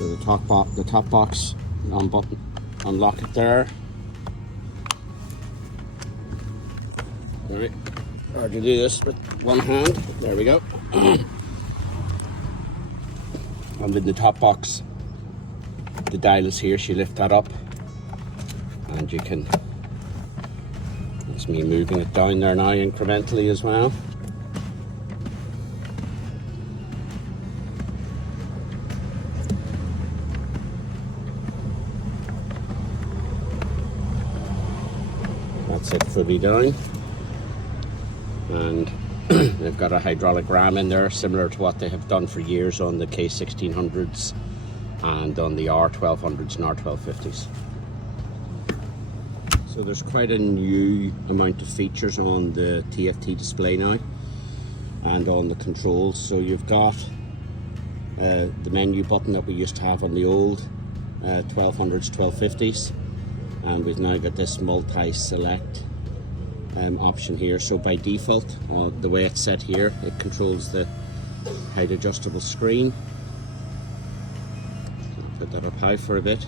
So the top box on button, unlock it there. Alright, hard to do this with one hand. There we go. And with the top box, the dial is here, so you lift that up and you can, that's me moving it down there now incrementally as well. That's it fully down. And they've got a hydraulic ram in there, similar to what they have done for years on the K1600s and on the R1200s and R1250s. So there's quite a new amount of features on the TFT display now and on the controls. So you've got the menu button that we used to have on the old 1200s, 1250s, and we've now got this multi-select option here. So by default, the way it's set here, it controls the height adjustable screen. Put that up high for a bit,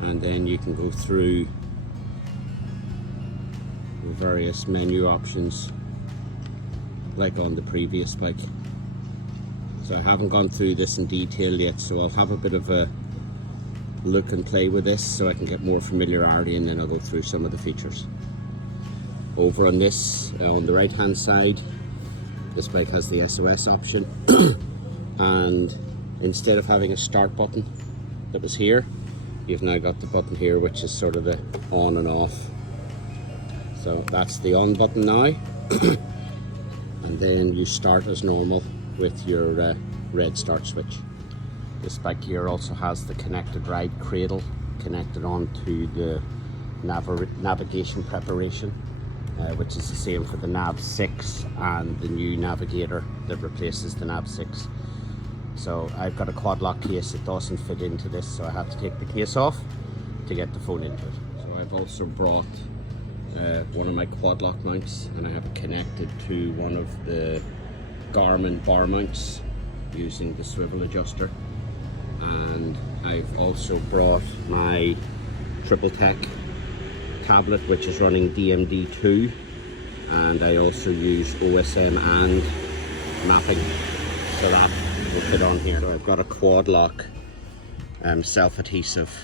and then you can go through the various menu options like on the previous bike. So I haven't gone through this in detail yet, so I'll have a bit of a look and play with this so I can get more familiarity, and then I'll go through some of the features. Over on this, on the right hand side, this bike has the SOS option and instead of having a start button that was here, you've now got the button here which is sort of the on and off. So that's the on button now and then you start as normal with your red start switch. This bike here also has the connected ride cradle connected onto the navigation preparation, which is the same for the Nav 6 and the new Navigator that replaces the Nav 6. So I've got a quad lock case that doesn't fit into this, so I have to take the case off to get the phone into it. So I've also brought one of my quad lock mounts, and I have it connected to one of the Garmin bar mounts using the swivel adjuster. And I've also brought my Triple Tech tablet, which is running DMD2, and I also use OSM and mapping, so that will fit on here. So I've got a quad lock self-adhesive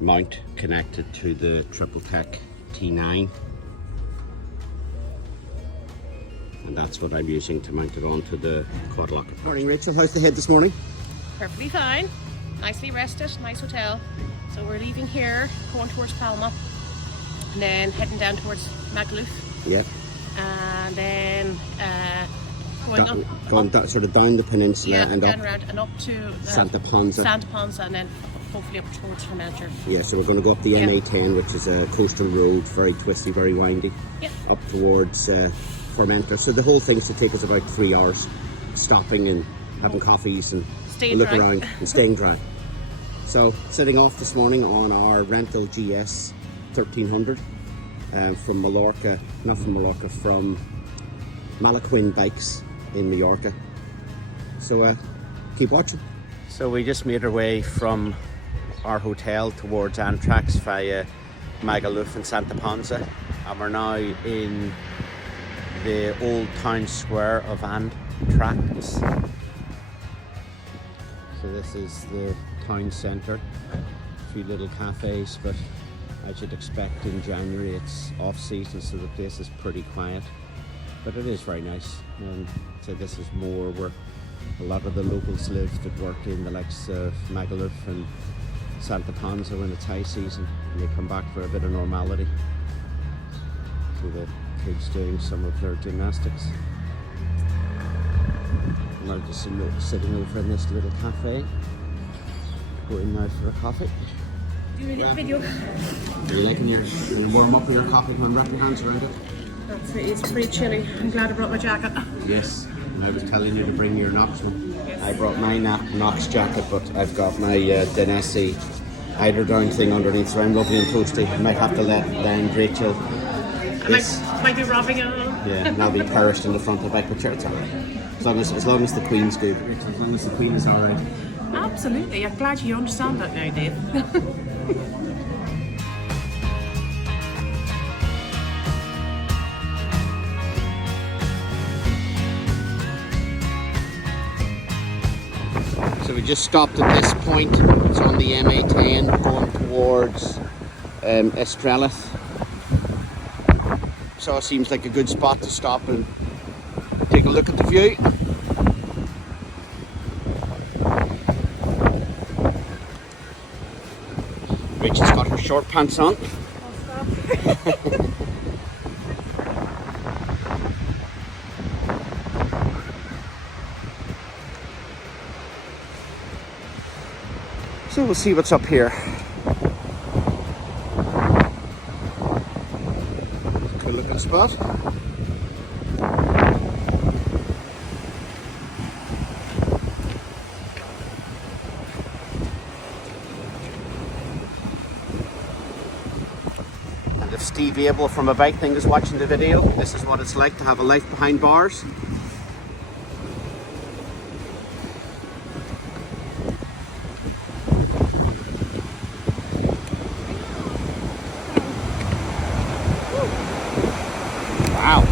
mount connected to the Triple Tech T9, and that's what I'm using to mount it onto the quad lock. Morning Rachel, how's the head this morning? Perfectly fine, nicely rested, nice hotel. So we're leaving here, going towards Palma, and then heading down towards Magaluf. Yep. And then going sort of down the peninsula, yeah, and down up around and up to Santa Ponsa. Santa Ponsa, and then hopefully up towards Formentor. Yeah, so we're going to go up the MA10, which is a coastal road, very twisty, very windy, up towards Formentor. So the whole thing should take us about 3 hours, stopping and having coffees and looking around and staying dry. So setting off this morning on our rental GS 1300 from Mallorca, not from Mallorca, from Malaquin Bikes in Mallorca. So keep watching. So we just made our way from our hotel towards Andratx via Magaluf and Santa Ponsa, and we're now in the old town square of Andratx. So this is the town centre, a few little cafes, but as you'd expect in January it's off season, so the place is pretty quiet, but it is very nice. And so this is more where a lot of the locals live that work in the likes of Magaluf and Santa Ponsa when it's high season, and they come back for a bit of normality. So the kids doing some of their gymnastics. And I'm just sitting over in this little cafe, going now for a coffee. Do you need a video? Are you liking your warm up with your coffee and wrap your hands around it? It's pretty chilly. I'm glad I brought my jacket. Yes, and I was telling you to bring your Knox one. Yes. I brought my Knox jacket, but I've got my Denesi eiderdown thing underneath, so I'm lovely and toasty. I might have to let Rachel. Might be robbing it. Yeah, and I'll be perished in the front of the bike, but sure, it's alright. As long as the Queen's good. Rachel, as long as the Queen is alright. Absolutely. I'm glad you understand that now, Dave. So we just stopped at this point. It's on the MA10 going towards Estrella. So it seems like a good spot to stop and take a look at the view. Rich has got her short pants on. So we'll see what's up here. Good looking spot. And if Steve Abel from A Bike Thing is watching the video, this is what it's like to have a life behind bars. Wow.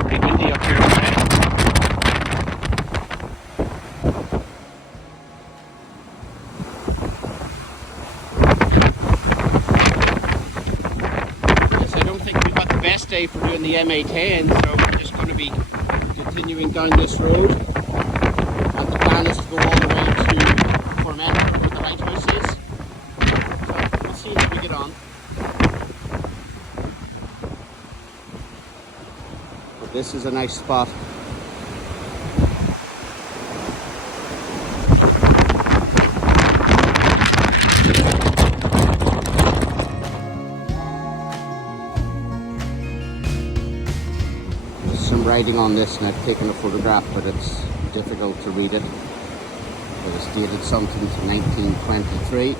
Pretty windy up here today. Yes, I don't think we've got the best day for doing the MA10, so we're just going to be continuing down this road. And the plan is to go all the way to Formentor, where the lighthouse is. So we'll see how we get on. But this is a nice spot. There's some writing on this and I've taken a photograph, but it's difficult to read it. But it's dated something to 1923.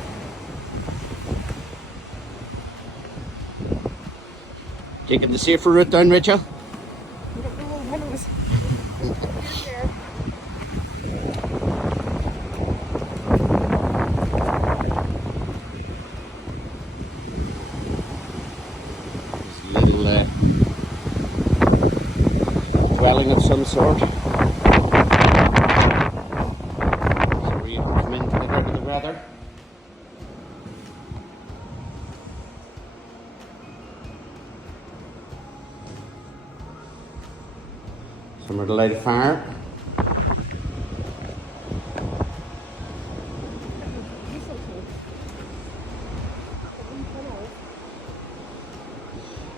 Taking the safer route down, Rachel? There's a little dwelling of some sort. Weather. Somewhere to light a fire.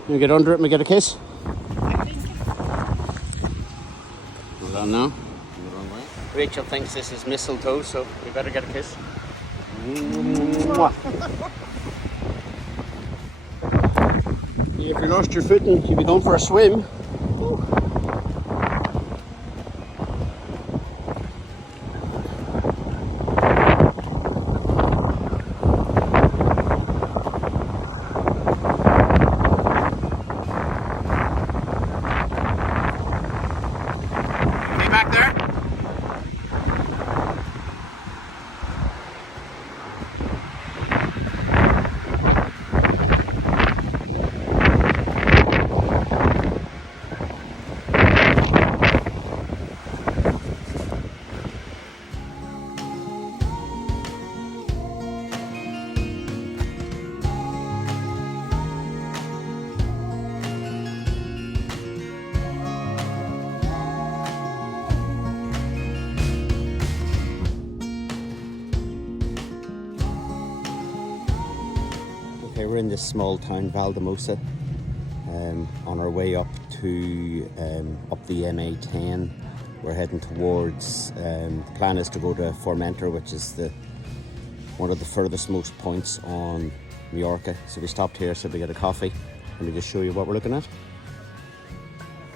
You get under it and we get a kiss? Hold on now. Rachel thinks this is mistletoe, so we better get a kiss. Mwah. If you lost your footing, you'll be going for a swim. Ooh. Hey, back there? Okay, we're in this small town, Valldemossa, on our way up to up the MA10. We're heading towards, the plan is to go to Formentor, which is one of the furthest most points on Mallorca. So we stopped here so we get a coffee. Let me just show you what we're looking at.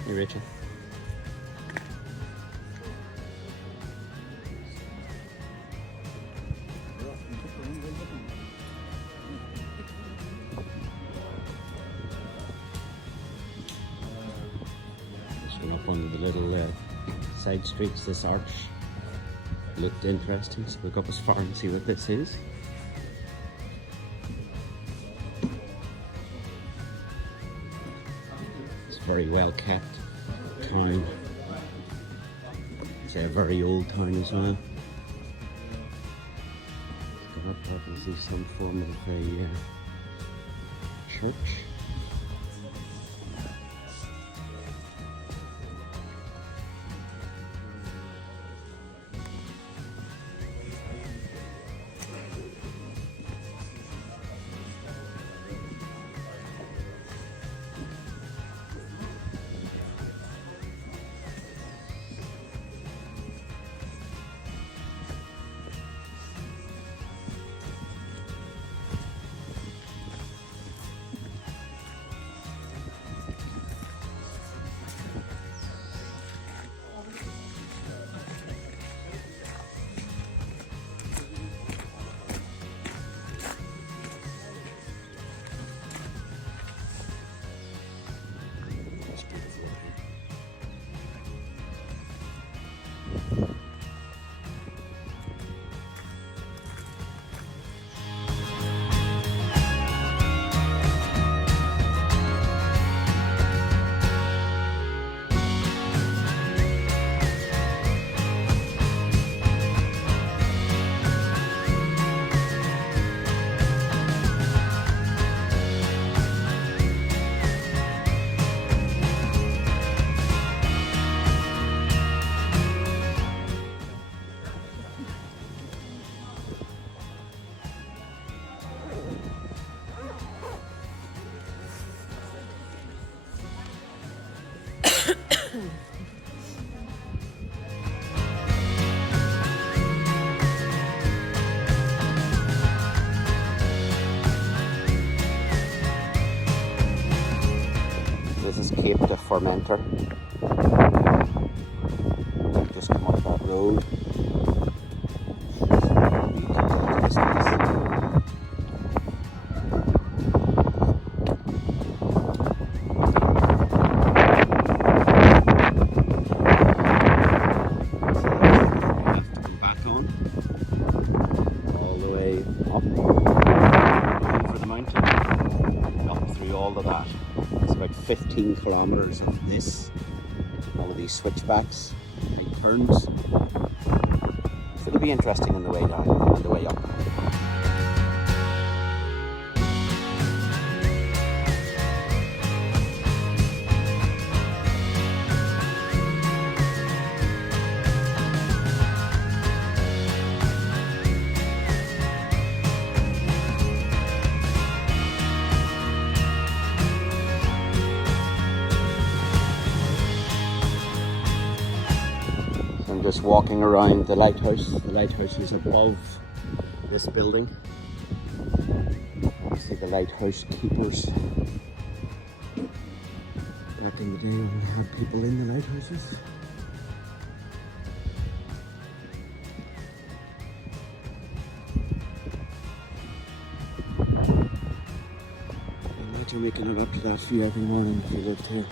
Hey, Rachel. little side streets. This arch looked interesting, so we'll go up as far and see what this is. It's a very well kept town. It's a very old town as well. It's got obviously some form of a church. This is Cap de Formentor. Just come up that road. For the mountain, up through all of that. It's about 15 kilometers of this, all of these switchbacks, big turns. So it'll be interesting on the way down and the way up. I'm just walking around the lighthouse. The lighthouse is above this building. You see the lighthouse keepers. Back in the day when we had people in the lighthouses. Imagine waking up to that view every morning if you lived here.